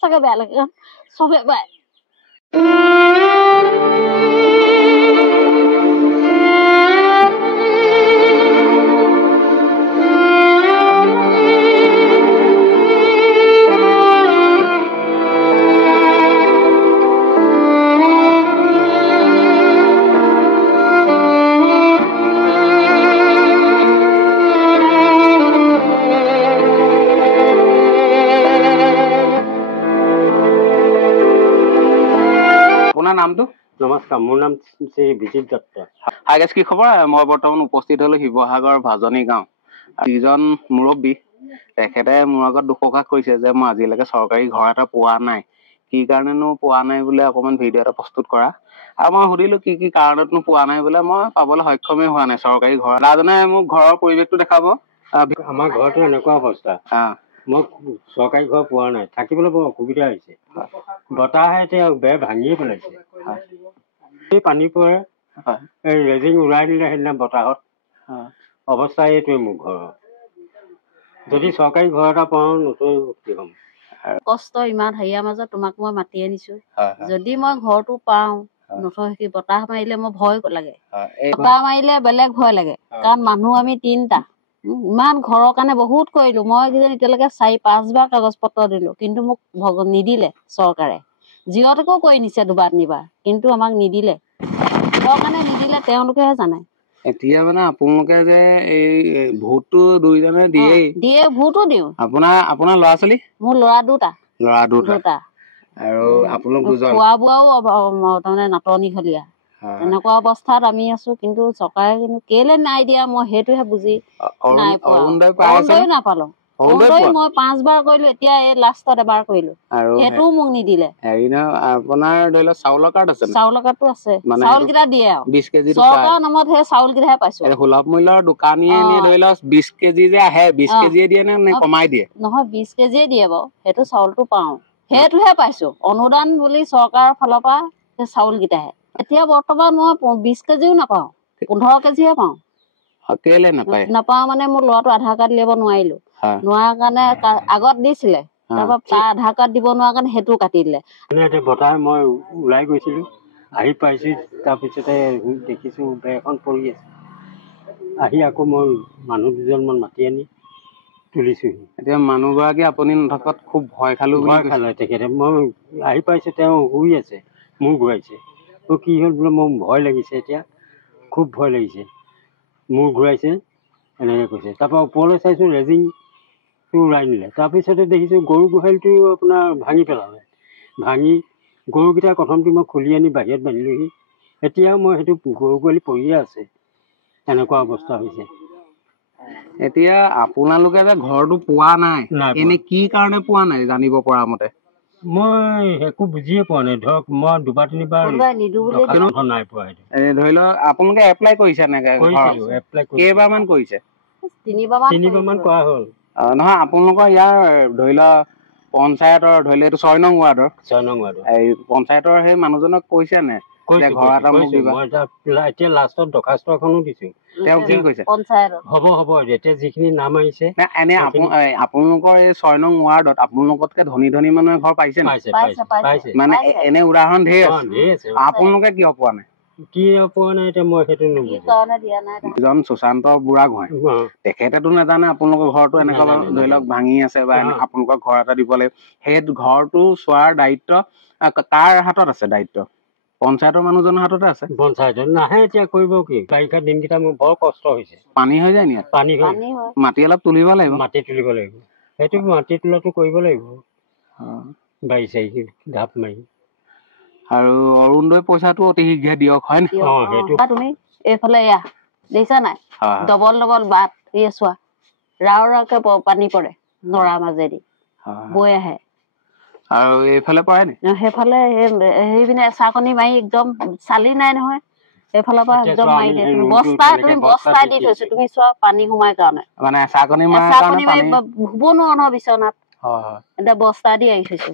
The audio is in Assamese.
চাগে বেয়া লাগে চবে বাই নামটো নমস্কাৰ মোৰ নাম শ্ৰী বিজিত দত্ত হাই গাইছ কি খবৰ মই বৰ্তমান উপস্থিত হলো শিৱসাগৰ ভাজনী গাঁও যিজন মুৰব্বী তেখেতে মোৰ আগত দুখ প্ৰকাশ কৰিছে যে মই আজিলৈকে চৰকাৰী ঘৰ এটা পোৱা নাই কি কাৰণেনো পোৱা নাই বোলে অকমান ভিডিঅ' এটা প্ৰস্তুত কৰা আৰু মই সুধিলো কি কি কাৰণতনো পোৱা নাই বোলে মই পাবলৈ সক্ষমেই হোৱা নাই চৰকাৰী ঘৰ দাদাজনে মোক ঘৰৰ পৰিৱেশটো দেখাব আমাৰ ঘৰটো এনেকুৱা অৱস্থা মই চৰকাৰী ঘৰ পোৱা নাই থাকিবলৈ বৰ অসুবিধা হৈছে বতাহে এতিয়া বেৰ ভাঙিয়ে পেলাইছে পানী পৰে এই ৰেজিং উৰাই দিলে সেইদিনা বতাহত অৱস্থা এইটোৱে মোৰ ঘৰৰ যদি চৰকাৰী ঘৰ এটা পাওঁ নতুন কি হ'ম কষ্ট ইমান হেৰিয়াৰ মাজত তোমাক মই মাতি আনিছো যদি মই ঘৰটো পাওঁ নথৈ বতাহ মাৰিলে মই ভয় লাগে বতাহ মাৰিলে বেলেগ ভয় লাগে কাৰণ মানুহ আমি 3টা ইমান ঘৰৰ কাৰণে বহুত কৰিলো মই এতিয়ালৈকে 4-5 বাৰ কাগজ পত্ৰ দিলো কিন্তু মোক নিদিলে চৰকাৰে জিঅ'টোকো কৈ নিছে দুবাৰ নিবাৰ কিন্তু আমাক নিদিলে কিহৰ কাৰণে নিদিলে তেওঁলোকেহে জানে এতিয়া মানে আপোনালোকে যে এই ভোটটো দুইজনে দিয়ে ভোটো দিওঁ আপোনাৰ ল'ৰা ছোৱালী মোৰ ল'ৰা দুটা আৰু আপোনালোক দুজন খোৱা বোৱাও তাৰমানে নাটনিহলীয়া তেনেকুৱা অৱস্থাত আমি আছো কিন্তু চৰকাৰে কিন্তু কেলে নাই দিয়া মই সেইটোহে বুজি নাই পোৱা নাপালো মই 5 বাৰ কৰিলো এতিয়া এই লাষ্টত এবাৰ কৰিলো সেইটোও মোক নিদিলে আপোনাৰ ধৰি লওক চাউলৰ কাৰ্ড আছে চাউলৰ কাৰ্ডটো আছে চাউল কেইটা দিয়ে আৰু 20 কেজি চৰকাৰৰ নামত সেই চাউল কেইটাহে পাইছো সুলভ মূল্যৰ দোকানীয়ে এনে ধৰি লওক 20 কেজি যে আহে 20 কেজিয়ে দিয়ে নে কমাই দিয়ে নহয় 20 কেজিয়ে দিয়ে বাৰু সেইটো চাউলটো পাওঁ সেইটোহে পাইছো অনুদান বুলি চৰকাৰৰ ফালৰ পৰা সেই চাউল কেইটাহে এতিয়া বৰ্তমান মই 20 কেজিও নাপাওঁ 15 কেজিহে পাওঁ কেলে নাপাওঁ মানে মোৰ ল'ৰাটো আধাৰ কাৰ্ড উলিয়াব নোৱাৰিলো নোৱাৰা কাৰণে আগত দিছিলে তাৰপৰা তাৰ আধাৰ কাৰ্ড দিব নোৱাৰা কাৰণে সেইটো কাটি দিলে বতাহ মই ওলাই গৈছিলো আহি পাইছো তাৰপিছতে দেখিছো বেৰখন পৰি আছে আহি আকৌ মই মানুহ দুজনমান মাতি আনি তুলিছোহি এতিয়া মানুহগৰাকী আপুনি নথকাত খুব ভয় খালো তেখেতে মই আহি পাইছো তেওঁ শুই আছে মোৰ ঘূৰাইছে কি হ'ল বোলে মোৰ ভয় লাগিছে এতিয়া খুব ভয় লাগিছে মোৰ ঘূৰাইছে এনেকৈ কৈছে তাৰপৰা ওপৰলৈ চাইছো ৰেজিংটো উৰাই নিলে তাৰপিছতে দেখিছো গৰু গোহালিটো আপোনাৰ ভাঙি পেলালে ভাঙি গৰুকেইটা প্ৰথমতে মই খুলি আনি বাহিৰত বান্ধিলোহি এতিয়াও মই সেইটো গৰু গোহালি পৰিয়ে আছে এনেকুৱা অৱস্থা হৈছে এতিয়া আপোনালোকে যে ঘৰটো পোৱা নাই এনে কি কাৰণে পোৱা নাই জানিব পৰা মতে মই একো বুজিয়ে পোৱা নাই ধৰক মই 2-3 বাৰ নাই পোৱা ধৰি লওক আপোনালোকে এপ্লাই কৰিছে নে কেইবাৰমান কৰিছে 3 বাৰমান কৰা হ'ল নহয় আপোনালোকৰ ইয়াৰ ধৰি লওক পঞ্চায়তৰ ধৰি লওক এইটো 6 নং ৱাৰ্ডৰ এই পঞ্চায়তৰ সেই মানুহজনক কৈছে নে ঘৰ এটা মোক দিবা এতিয়া লাষ্টত দৰখাস্ত এখনো দিছো তেওঁ কি কৈছে হ'ব এতিয়া যিখিনি নাম আহিছে এনে আপোনালোকৰ এই 6 নং ৱাৰ্ডত আপোনালোকতকে ধনী ধনী মানুহে ঘৰ পাইছে মানে এনে উদাহৰণ ধেৰ আছে আপোনালোকে কিয় পোৱা নাই এতিয়া মই সেইটো এজন সুশান্ত বুঢ়াগোহাঁই তেখেতেতো নাজানে আপোনালোকৰ ঘৰটো এনেকুৱা ধৰি লওক ভাঙি আছে বা আপোনালোকৰ ঘৰ এটা দিব লাগিব সেই ঘৰটো চোৱাৰ দায়িত্ব কাৰ হাতত আছে দায়িত্ব পঞ্চায়তৰ মানুহজনৰ হাততে আছে পঞ্চায়তত নাহে এতিয়া কৰিব কি বাৰিষা দিনকেইটা মোৰ বৰ কষ্ট হৈছে পানী হৈ যায় নি পানী মাটি অলপ তুলিব লাগিব সেইটো মাটি তোলাটো কৰিব লাগিব বাৰি চাৰি ঢাপ মাৰি আৰু অৰুণোদয় পইচাটো অতি শীঘ্ৰে দিয়ক হয় নে তুমি এইফালে এয়া দেখিছা নাই ডবল বাট চোৱা ৰাওকে পানী পৰে নৰা মাজেদি বৈ আহে আৰু এইফালে পৰে নি সেইফালে সেইপিনে চাকনি মাৰি একদম চালি নাই নহয় সেইফালৰ পৰা একদম মাৰি দিয়ে তুমি বস্তা দি থৈছো তুমি চোৱা পানী সোমাই কাৰণে মানে চাকনি মাৰি শুব নোৱাৰো নহয় বিচনাত এতিয়া বস্তা দি আহি থৈছো